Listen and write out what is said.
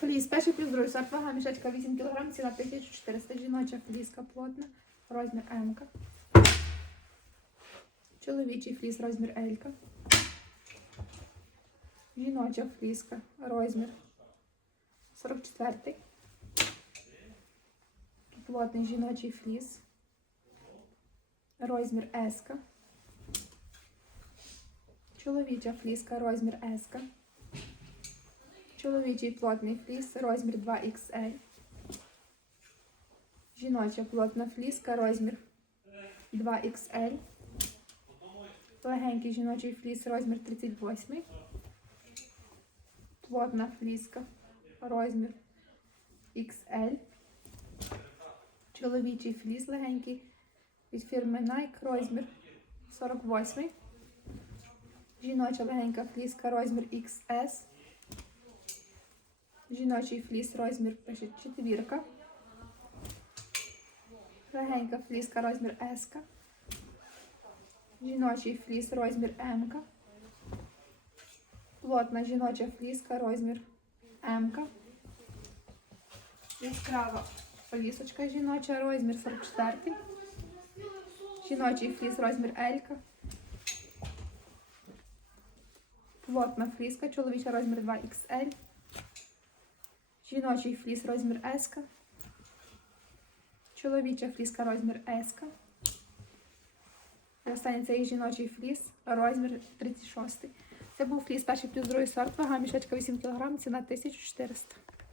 Фліс, перший плюс другий сорт, вага мішечка 8 кг, ціна 1400, жіноча фліска плотна, розмір М. Чоловічий фліс, розмір L. Жіноча фліска, розмір 44. Плотний жіночий фліс, розмір S. Чоловіча фліска, розмір S. Чоловічий плотний фліс, розмір 2XL. Жіноча плотна фліска, розмір 2XL. Легенький жіночий фліс, розмір 38. Плотна фліска, розмір XL. Чоловічий фліс легенький від фірми Nike, розмір 48. Жіноча легенька фліска, розмір XS. Жіночий фліс, розмір пише четвірка. Легенька фліска, розмір S. Жіночий фліс, розмір М. Плотна жіноча фліска, розмір М. Яскрава флісочка жіноча, розмір 44. Жіночий фліс, розмір L. Плотна фліска, чоловіча розмір 2XL. Жіночий фліс розмір S. Чоловіча фліска розмір S. Останній і жіночий фліс, розмір 36. Це був фліс перший плюс другий сорт, вага мішечка 8 кг, ціна 1400.